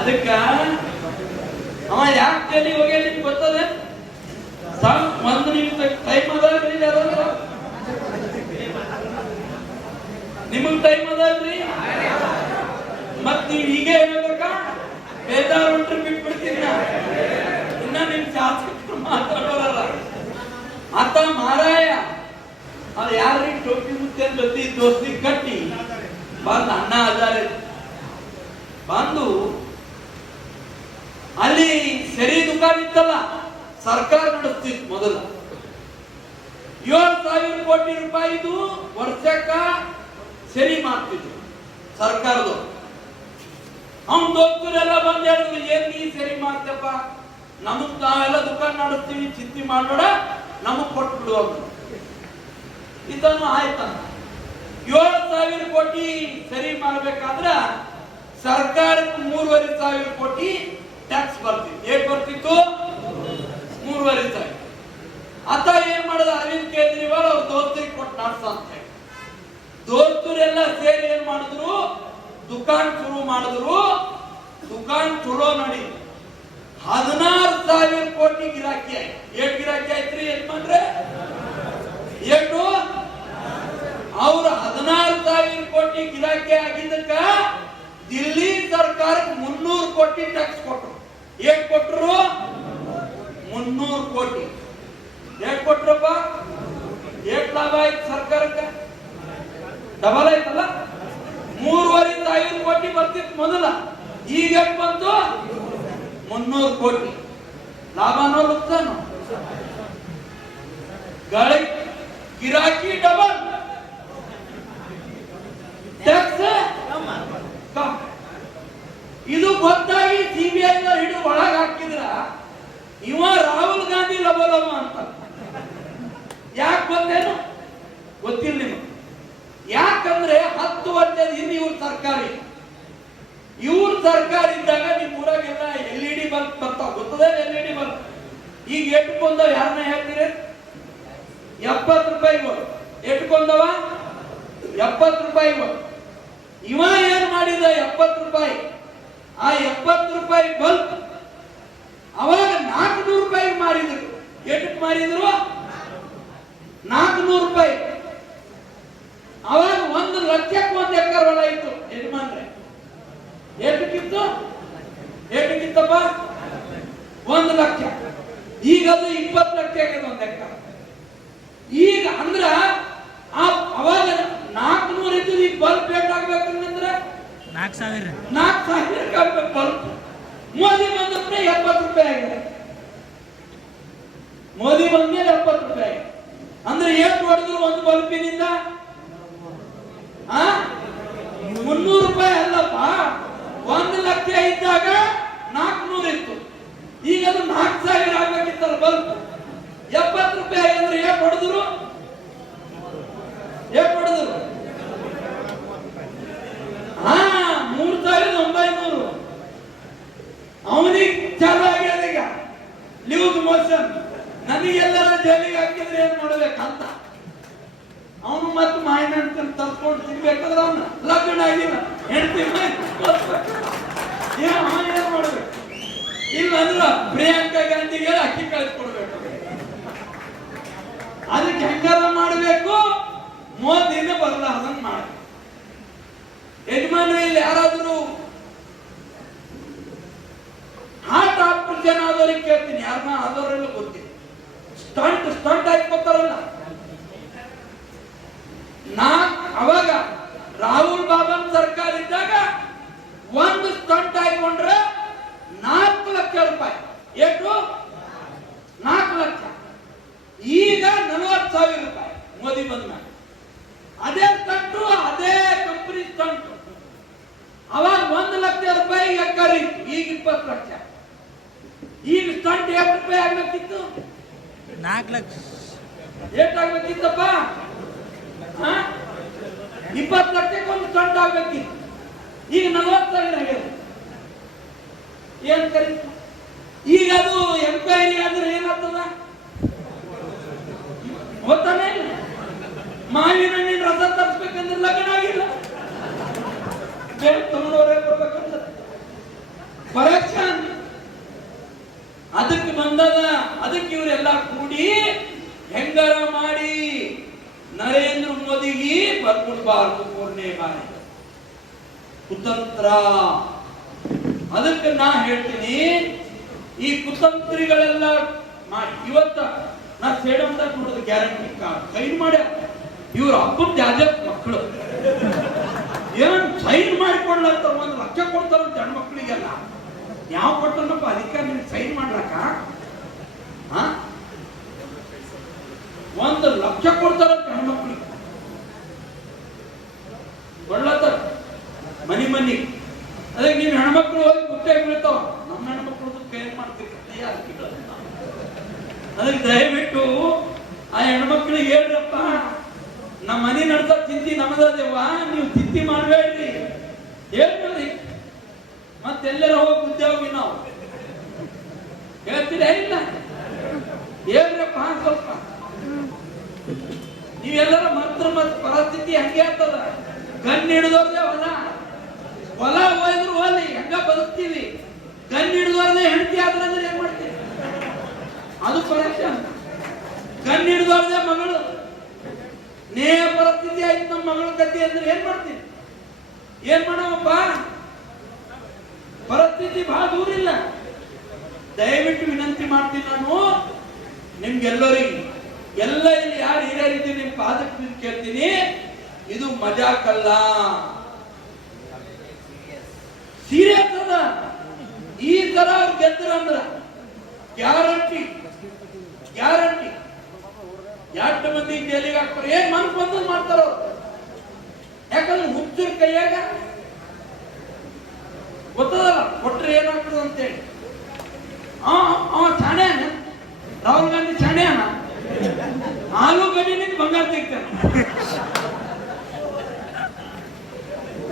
ಅದಕ್ಕ ಅವ ಯಾಕೆ ಜೈಲಿಗೆ ಹೋಗಿ ನಿಮ್ಗೆ ಗೊತ್ತದೆ? ಒಂದು ನಿಮಿಷ ಟೈಮ್ ಅದಲ್ರಿ, ನಿಮಗ್ ಟೈಮ್ ಅದಲ್ರಿ. ಮತ್ ನೀವ್ ಹೀಗೆ ಹೇಳ್ಬೇಕಾ? ಬೇಜಾರು ಹೊಂಟ್ರೆ ಬಿಟ್ಬಿಡ್ತೀನಿ. ಇನ್ನ ನಿಮ್ ಶಾಸಕರು ಮಾತಾಡೋರಲ್ಲ ಆತ ಮಾರಾಯ. ಅದು ಯಾರಿಗೆ ಟೋಪಿ ಮುತ್ತೆ ಜೊತೆ ದೋಸ್ತಿ ಕಟ್ಟಿ ಬಂದು ಅಣ್ಣ ಹಜಾರೆ ಬಂದು ಅಲ್ಲಿ ಸರಿ ದುಕಾನ್ ಇತ್ತಲ್ಲ, ಸರ್ಕಾರ ನಡೆಸ್ತಿತ್ತು ಮೊದಲ. 7,000 ಕೋಟಿ ರೂಪಾಯಿದು ವರ್ಷಕ್ಕ ಸರಿ ಮಾಡ್ತಿದ್ರು ಸರ್ಕಾರದವರು. ಅವ್ನ ದೋಸ್ತರೆಲ್ಲ ಬಂದ್ ಹೇಳಿದ್ರು, ಏನ್ ನೀ ಸರಿ ಮಾಡ್ತಪ್ಪ, ನಮಗ್ ನಾವೆಲ್ಲ ದುಕಾನ್ ನಡೆಸ್ತೀವಿ, ಚಿಂತೆ ಮಾಡೋಣ, ನಮಗ್ ಕೊಟ್ಬಿಡು ಅಂತ. ಇದನ್ನು ಆಯ್ತಂತ 7,000 ಕೋಟಿ ಸರಿ ಮಾಡ್ಬೇಕಾದ್ರ ಸರ್ಕಾರಕ್ಕೆ 3,500 ಕೋಟಿ ಟ್ಯಾಕ್ಸ್ ಬರ್ತಿತ್ತು. ಏಟ್ ಬರ್ತಿತ್ತು? 3,500. ಆತ ಏನ್ ಮಾಡಿದ, ಅರವಿಂದ್ ಕೇಜ್ರಿವಾಲ್ ಅವ್ರ ದೋಸ್ತರಿಗೆ ಕೊಟ್ಟು ನಡೆಸಂತ ಹೇಳಿ ದೋಸ್ತರೆಲ್ಲ ಸೇರಿ ಏನ್ ಮಾಡಿದ್ರು, ದುಕಾನ್ ಶುರು ಮಾಡಿದ್ರು. ದುಕಾನ್ ಚಲೋ ನಡಿ 16,000 ಕೋಟಿ ಗಿರಾಕಿ ಆಯ್ತು. ಏಟ್ ಗಿರಾಕಿ ಆಯ್ತ್ರಿ ಯಜಮಾನ್ರೆ? ಎಷ್ಟು? ಅವ್ರ 16,000 ಕೋಟಿ ಗಿರಾಕಿ ಆಗಿದ್ದಕ್ಕ ದಿಲ್ಲಿ ಸರ್ಕಾರಕ್ಕೆ 300 ಕೋಟಿ ಟ್ಯಾಕ್ಸ್ ಕೊಟ್ಟರು. ಏಟ್ ಕೊಟ್ಟರು? 300 ಕೋಟಿ. ಏಟ್ ಕೊಟ್ರಪ್ಪ? ಏಟ್ ಲಾಭ ಆಯ್ತು ಸರ್ಕಾರಕ್ಕೆ? ಡಬಲ್ ಆಯ್ತಲ್ಲ. 3,500 ಕೋಟಿ ಬರ್ತಿತ್ತು ಮೊದಲ, ಈಗ ಎಷ್ಟು ಬಂತು? 300 ಕೋಟಿ. ಲಾಭನೋ ಲುಕ್ಸಾನೋ? ಗಿರಾಕಿ ಡಬಲ್, ಟ್ಯಾಕ್ಸ್ ಕಮ್. ಇದು ಗೊತ್ತಾಗಿ ಸಿಬಿಐ ಹಿಡಿದು ಒಳಗೆ ಹಾಕಿದ್ರ ಇವ ರಾಹುಲ್ ಗಾಂಧಿ ಲಬಲಮ ಅಂತ. ಯಾಕೆ ಬಂದೇನು ಗೊತ್ತಿಲ್ಲ ನಿಮಗೆ. ಯಾಕಂದ್ರೆ 10 ವರ್ಷದ ಹಿಂದೆ ಇವ್ರ ಸರ್ಕಾರ ಇದ್ದಾಗ ನಿಮ್ ಊರಾಗೆಲ್ಲ LED ಬಲ್ಬ್ ಬರ್ತಾವ, ಗೊತ್ತದೆ? LED ಬಲ್ಬ್ ಈಗ ಎಷ್ಟು ಬಂದವ? ಯಾರನ್ನ ಹೇಳ್ತೀರಿ? 70 ರೂಪಾಯಿಗಳು. ಎಷ್ಟು ಬಂದವ? 70 ರೂಪಾಯಿಗಳು. ಇವ ಏನ್ ಮಾಡಿದ? 70 ರೂಪಾಯಿ. ಆ 70 ರೂಪಾಯಿ ಬಲ್ಬ್ ಅವಾಗ 400 ರೂಪಾಯಿ ಮಾರಿದ್ರು. ಎಷ್ಟು ಮಾರಿದ್ರು? 400 ರೂಪಾಯಿ. ಅವಾಗ 1 ಲಕ್ಷಕ್ಕೆ 1 ಎಕರೆ ಹೊಲ ಇತ್ತು ಯಜಮಾನ್ರೆ. ಎಷ್ಟಕ್ಕಿತ್ತು? ಎಷ್ಟಕ್ಕಿತ್ತಪ್ಪ? 1 ಲಕ್ಷ. ಈಗ ಅದು 20 ಲಕ್ಷ ಆಗಿದೆ 1 ಎಕರೆ. ಈಗ ಅಂದ್ರ ಅವಾಗ 400 ಇದ್ದು ಈಗ ಬಲ್ಬ್ ಬೇಕಾಗ್ಬೇಕಂದ್ರೆ 4,000 ಆಗ್ಬೇಕು ಬಲ್ಬ್. ಮೋದಿ ಬಂದ್ರೆ 70 ರೂಪಾಯಿ ಆಗಿದೆ. ಮೋದಿ ಬಂದ್ಮೇಲೆ 70 ರೂಪಾಯಿ. ಅಂದ್ರೆ ಎಷ್ಟು ಹೊಡೆದ್ರು ಒಂದು ಬಲ್ಬಿನಿಂದ? 300 ರೂಪಾಯಿ ಅಲ್ಲಪ್ಪ. 1 ಲಕ್ಷ ಇದ್ದಾಗ 400 ಇತ್ತು, ಈಗ ಅದು 4,000 ಆಗ್ಬೇಕಿತ್ತಲ್ಲ ಬಲ್ಬ್. 70 ರೂಪಾಯಿ ಅಂದ್ರೆ ಎಷ್ಟು ಹೊಡೆದ್ರು? ಎಷ್ಟು ಹೊಡೆದ್ರು? 3,900. ಅವನಿಗೆ ಚಾಲು ಆಗ್ಯದ ಈಗ ಲೂಸ್ ಮೋಷನ್. ನನಗೆಲ್ಲರ ಜೈಲಿಗೆ ಹಾಕಿದ್ರೆ ಏನ್ ಮಾಡ್ಬೇಕಂತ ಅವನು ಮತ್ತೆ ಮಾಯಿನ ತರ್ಸ್ಕೊಂಡು ಸಿಗ್ಬೇಕಾದ್ರೆ ಅವನ ಲಗ್ನ ಆಗಿಲ್ಲ, ಹೆಂಡತಿ ಏನ್ ಮಾಡ್ಬೇಕು? ಇಲ್ಲ ಅಂದ್ರ ಪ್ರಿಯಾಂಕಾ ಗಾಂಧಿಗೆ ಅಕ್ಕಿ ಕಳಿಸ್ಕೊಡ್ಬೇಕು. ಅದಕ್ಕೆ ಹೆಂಗಾರ ಮಾಡಬೇಕು, ಮೋದಿನ ಬದಲಾವಣೆ ಮಾಡಬೇಕು. ಯಜಮಾನ್ರೆ, ಇಲ್ಲಿ ಯಾರಾದ್ರೂ ಹಾರ್ಟ್ ಆಪರೇಷನ್ ಆದವ್ರಿಗೆ ಕೇಳ್ತೀನಿ, ಯಾರನ್ನ ಆದವರೆಲ್ಲ ಗೊತ್ತಿಲ್ಲ. ಸ್ಟಂಟ್ ಹಾಕ್ಕೊತಾರಲ್ಲ, ಅವಾಗ ರಾಹುಲ್ ಬಾಬನ್ ಸರ್ಕಾರ ಇದ್ದಾಗ 1 ಸ್ಟಂಟ್ ಹಾಕೊಂಡ್ರೆ 4 ಲಕ್ಷ ರೂಪಾಯಿ. ಎಷ್ಟು? 4 ಲಕ್ಷ. ಈಗ 40,000 ರೂಪಾಯಿ ಮೋದಿ ಬಂದ್ಮೇಲೆ. ಅದೇ ಸ್ಟಂಟು, ಅದೇ ಕಂಪನಿ ಸ್ಟಂಟು. ಅವಾಗ 1 ಲಕ್ಷ ರೂಪಾಯಿ ಎಕರೆ ಇತ್ತು, ಈಗ 20 ಲಕ್ಷ. ಈಗ ಸ್ಟಂಟ್ ಎಷ್ಟು ರೂಪಾಯಿ ಆಗ್ಬೇಕಿತ್ತು? 4 ಲಕ್ಷ. ಎಷ್ಟಾಗ್ಬೇಕಿತ್ತಪ್ಪ? 20 ಲಕ್ಷಕ್ಕೆ ಒಂದು ಸ್ಟಂಟ್ ಆಗ್ಬೇಕಿತ್ತು. ಈಗ 40,000 ಆಗ್ಯದ. ಏನ್ ಕರಿ? ಈಗ ಅದು ಎಂಕ್ವೈರಿ ಅಂದ್ರೆ ಏನಾಗ್ತದ ಗೊತ್ತಾನೆ? ಮಾವಿನ ಹಣ್ಣಿನ ರಸ ತರಿಸ್ಬೇಕಂದ್ರೆ ಲಗ್ನ ಆಗಿಲ್ಲ, ತಗೊಂಡವರೇ ಬರ್ಬೇಕಂದ್ರೆ ಮೋದಿಗೆ ಬರ್ಬಿಡ್ಬಾರ್ದು ಮೂರನೇ ಬಾರಿ ಕುತಂತ್ರ. ಅದಕ್ಕೆ ನಾ ಹೇಳ್ತೀನಿ, ಈ ಕುತಂತ್ರಿಗಳೆಲ್ಲ ಮಾಡಿ ಇವತ್ತ ನಾ ಸೇಡಂದಾಗ ನೋಡೋದು ಗ್ಯಾರಂಟಿ ಕಾರ್ಡ್ ಸೈನ್ ಮಾಡ್ಯಾರ. ಇವ್ರ ಅಪ್ಪನ ಯಾವ್ದೇ ಮಕ್ಕಳು ಏನ್ ಸೈನ್ ಮಾಡಿಕೊಳ್ಳಂತ 1 ಲಕ್ಷ ಕೊಡ್ತಾರಂತ ಹೆಣ್ಮಕ್ಳಿಗೆಲ್ಲ. ಯಾವ ಕೊಟ್ಟನಪ್ಪ ಅಧಿಕಾರ ನಿಮ್ಗೆ ಸೈನ್ ಮಾಡ್ಲಕ್ಕ? 1 ಲಕ್ಷ ಕೊಡ್ತಾರಂತ ಹೆಣ್ಮಕ್ಳಿಗೆ ಕೊಳ್ಳತ್ತಾರ ಮನಿ. ಅದಕ್ಕೆ ನೀವು ಹೆಣ್ಮಕ್ಳು ಹೋಗಿ ಗುಟ್ಟೆ ಬೀಳ್ತಾವ. ನಮ್ಮ ಹೆಣ್ಮಕ್ಳು ಏನ್ ಮಾಡ್ತೀರಿ? ಅದಕ್ಕೆ ದಯವಿಟ್ಟು ಆ ಹೆಣ್ಮಕ್ಳಿಗೆ ಹೇಳ್ರಪ್ಪ, ನಮ್ಮ ಮನೆ ನಡ್ಸ ಚಿಂತಿ ನಮ್ಮದೇವ, ನೀವು ಚಿಂತಿ ಮಾಡಬೇಡ್ರಿ ಹೇಳ್ರಿ. ಮತ್ತೆಲ್ಲರ ಹೋಗಿ ಉದ್ಯೋಗಿ ನಾವು ಹೇಳ್ತೀರ ಇಲ್ಲ? ಹೇಳ್ರಪ್ಪ ಸ್ವಲ್ಪ. ನೀವೆಲ್ಲರ ಮತ್ತ ಪರಿಸ್ಥಿತಿ ಹಂಗೆ ಆಗ್ತದ. ಗನ್ ಹಿಡಿದವ್ರದೇ ಹೊಲ ಹೋಯ್ದ್ರು ಹೋಲಿ ಹೆಂಗ ಬದುಕ್ತೀವಿ. ಗನ್ ಹಿಡಿದವ್ರದೇ ಹೆಂಡತಿ ಆದ್ರೆ ಅಂದ್ರೆ ಏನ್ ಮಾಡ್ತೀವಿ? ಅದು ಪರೀಕ್ಷೆ. ಗನ್ ಹಿಡಿದವ್ರದೇ ಮಗಳು ನೇಹ ಪರಿಸ್ಥಿತಿ ಆಯ್ತು ನಮ್ಮ ಮಗಳ ಗತಿ ಅಂದ್ರೆ ಏನ್ ಮಾಡ್ತೀನಿ? ಏನ್ ಮಾಡವಪ್ಪ? ಪರಿಸ್ಥಿತಿ ಬಹಳ ದೂರ ಇಲ್ಲ. ದಯವಿಟ್ಟು ವಿನಂತಿ ಮಾಡ್ತೀನಿ ನಾನು ನಿಮ್ಗೆಲ್ಲರಿಗೆ, ಎಲ್ಲ ಇಲ್ಲಿ ಯಾರು ಹಿರಿಯರಿದ್ದೀವಿ ನಿಮ್ ಪಾದಕ್ಕೆ ಕೇಳ್ತೀನಿ, ಇದು ಮಜಾಕಲ್ಲ, ಸೀರಿಯಸ್ ಅದ. ಈ ತರ ಅವ್ರು ಗೆದ್ರ ಅಂದ್ರ ಗ್ಯಾರಂಟಿ 2 ಮಂದಿ ಜೈಲಿಗೆ ಹಾಕ್ತಾರೆ. ಏನ್ ಮನ್ಸ್ ಬಂದ್ ಮಾಡ್ತಾರ ಅವ್ರು. ಯಾಕಂದ್ರೆ ಹುಚ್ಚರ ಕೈಯಾಗ ಗೊತ್ತದಲ್ಲ ಕೊಟ್ರೆ ಏನಾಗ್ತದ ಅಂತೇಳಿ. ಅವ ಚಾಣೆ ರಾಹುಲ್ ಗಾಂಧಿ ಚಾಣೆ ಆಲೂಗಡ್ಡಿ ನಿಂತು ಬಂಗಾರ ತೆಗಿತಾನೆ.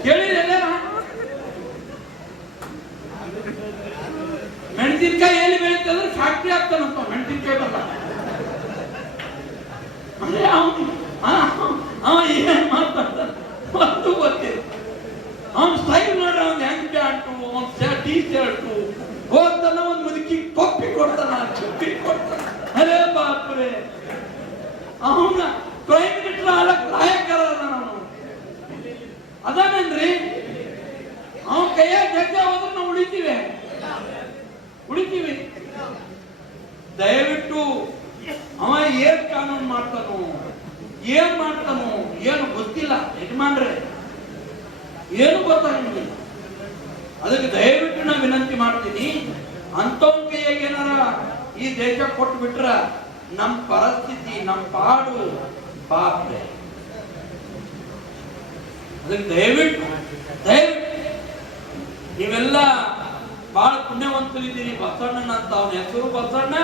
ಕೇಳಿರಲ್ಲ? ಮೆಣಸಿನ್ಕಾಯಿ ಎಲ್ಲಿ ಬೆಳೀತಂದ್ರೆ ಫ್ಯಾಕ್ಟ್ರಿ ಆಗ್ತಾನಂತ ಮೆಣಸಿನ್ಕಾಯಿ ಬಲ್ಲ. ಏನ್ ಮಾತಾಡ್ತಾನೆ ಒಂದು ಗೊತ್ತಿಲ್ಲ. ಅವ್ನ ಸ್ಟೈಲ್ ನೋಡ್ರ, ಅವ್ನ ಹೆಂಗ್ ಪ್ಯಾಂಟು, ಅವ್ನ ಟೀ ಶರ್ಟು ಹೋಗ್ತಾನ, ಒಂದ್ ಮುದುಕಿ ಕೊಪ್ಪಿ ಕೊಡ್ತಾನ, ಚುಪ್ಪಿ ಕೊಡ್ತಾನ. ಅರೇ ಬಾಪ್ರೆ, ಅವನ ಪ್ರೈಮ್ ಮಿನಿಸ್ಟರ್ ಆಳಕ್ ಲಾಯಕರ ನಾವು ಅದಾನೇನ್ರಿ? ಅವನ ಕೈಯಾಗ ಜಗ್ಗ ಹೋದ್ರೆ ನಾವು ಉಳಿತೀವಿ. ದಯವಿಟ್ಟು ಅವ ಏನ್ ಕಾನೂನು ಮಾಡ್ತಾನೋ ಏನು ಗೊತ್ತಿಲ್ಲ. ಯಜಮಾನ್ರೆ ಏನು ಗೊತ್ತಾಗಿಲ್ಲ. ಅದಕ್ಕೆ ದಯವಿಟ್ಟು ನಾ ವಿನಂತಿ ಮಾಡ್ತೀನಿ, ಅಂತವನ್ ಕೈಯಾಗ ಏನಾರ ಈ ದೇಶ ಕೊಟ್ಟು ಬಿಟ್ರ ನಮ್ ಪರಿಸ್ಥಿತಿ, ನಮ್ ಪಾಡು ಬಾಪ್ರೆ. ಅದಕ್ಕೆ ದಯವಿಟ್ಟು ನೀವೆಲ್ಲ ಬಹಳ ಪುಣ್ಯವಂತರಿದ್ದೀರಿ. ಬಸಣ್ಣನ ಅಂತ ಅವನ ಹೆಸರು ಬಸಣ್ಣ,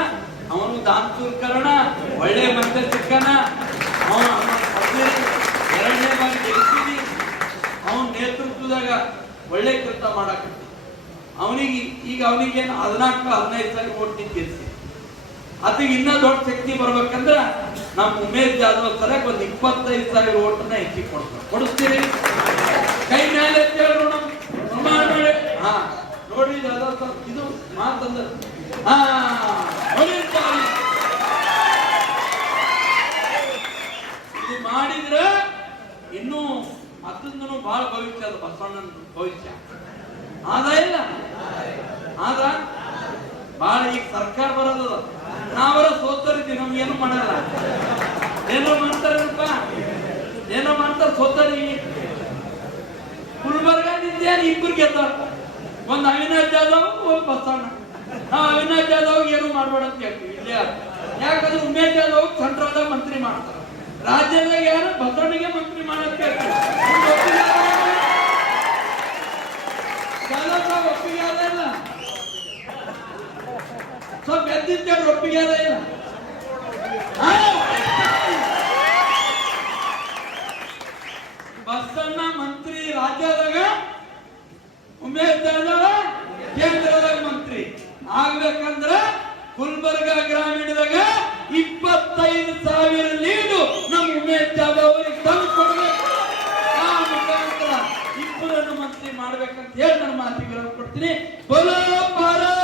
ಅವನು ದಾನ್ಸೂರ್ಕರಣ, ಒಳ್ಳೆ ಮನುಷ್ಯ ಸಿಕ್ಕನ. ಅವನ 2ನೇ ಬಾರಿ ಗೆಲ್ತೀನಿ. ಅವನ ನೇತೃತ್ವದಾಗ ಒಳ್ಳೆ ಕೆಲಸ ಮಾಡಾಕತ್ತಿ. ಅವನಿಗೇನು 14-15 ಸಾವಿರ ಓಟ್ ಗೆಲ್ಸಿ. ಅದಕ್ಕೆ ಇನ್ನ ದೊಡ್ಡ ಶಕ್ತಿ ಬರ್ಬೇಕಂದ್ರ ನಮ್ಮ ಉಮೇಶ್ ಜಾಧವ್ ಸರಕ್ ಒಂದು 25 ಸಾವಿರ ಓಟನ್ನ ಹೆಚ್ಚಿಗೆ ಕೊಡಿಸ್ತೀರಿ? ಕೈ ಮೇಲೆ ನೋಡೋಣ. ನೋಡ್ರಿ ಇದು ಮಾತಂದ ಇದು ಮಾಡಿದ್ರ ಇನ್ನೂ ಮತ್ತೊಂದು ಬಹಳ ಭವಿಷ್ಯ ಅದು. ಬಸವಣ್ಣನ ಭವಿಷ್ಯ ಆದ ಇಲ್ಲ ಆದ ಬಹಳ. ಈಗ ಸರ್ಕಾರ ಬರೋದ ನಾವರ ಸೋತರಿದ್ದೀವಿ, ನಮ್ಗೇನು ಮಾಡಲ್ಲ. ಏನೋ ಮಾಡ್ತಾರಪ್ಪ, ಏನೋ ಮಾಡ್ತಾರ ಸೋತರಿ. ಗುಲ್ಬರ್ಗಾದಿಂದ 2 ಗೆದ್ದಾರ, ಒಂದು ಅವಿನಾಶ್ ಜಾಧವ್, ಒಂದು ಬಸವಣ್ಣ. ನಾವು ಅವಿನಾಶ್ ಜಾಧವ್ ಏನು ಮಾಡ್ಬೇಡ ಅಂತ ಹೇಳ್ತೀವಿ ಇಲ್ಲೇ. ಯಾಕಂದ್ರೆ ಉಮೇಶ್ ಜಾಧವ್ ಸೆಂಟ್ರಲ್ದಾಗ ಮಂತ್ರಿ ಮಾಡ್ತಾರೆ, ರಾಜ್ಯದಾಗ ಯಾರು ಬಸವಣ್ಣಿಗೆ ಮಂತ್ರಿ ಮಾಡಕ್ ಹೇಳ್ತೀವಿ. ಒಪ್ಪಿಗೆ ಅದ ಇಲ್ಲ, ಸ್ವಲ್ಪ ಎದ್ದಿದ್ದೇವೆ ಒಪ್ಪಿಗೆ ಅದ ಇಲ್ಲ. ಬಸಣ್ಣ ಮಂತ್ರಿ ರಾಜ್ಯದಾಗ, ಉಮೇಶ್ ಜಾಧವ್ ಕೇಂದ್ರದಾಗ ಮಂತ್ರಿ ಆಗ್ಬೇಕಂದ್ರ ಗುಲ್ಬರ್ಗ ಗ್ರಾಮೀಣದಾಗ 25,000 ಲೀಡು ನಮ್ಮ ಉಮೇಶ್ ಜಾಧವ್ ಅವರಿಗೆ ತಂದು ಕೊಡ್ಬೇಕು. ಆ ಮುಖಾಂತರ 2 ಮಂತ್ರಿ ಮಾಡ್ಬೇಕಂತ ಹೇಳಿ ನನ್ನ ಮಾತಿಗೆ ಕೊಡ್ತೀನಿ. ಬೋಲೋ ಭಾರತ್.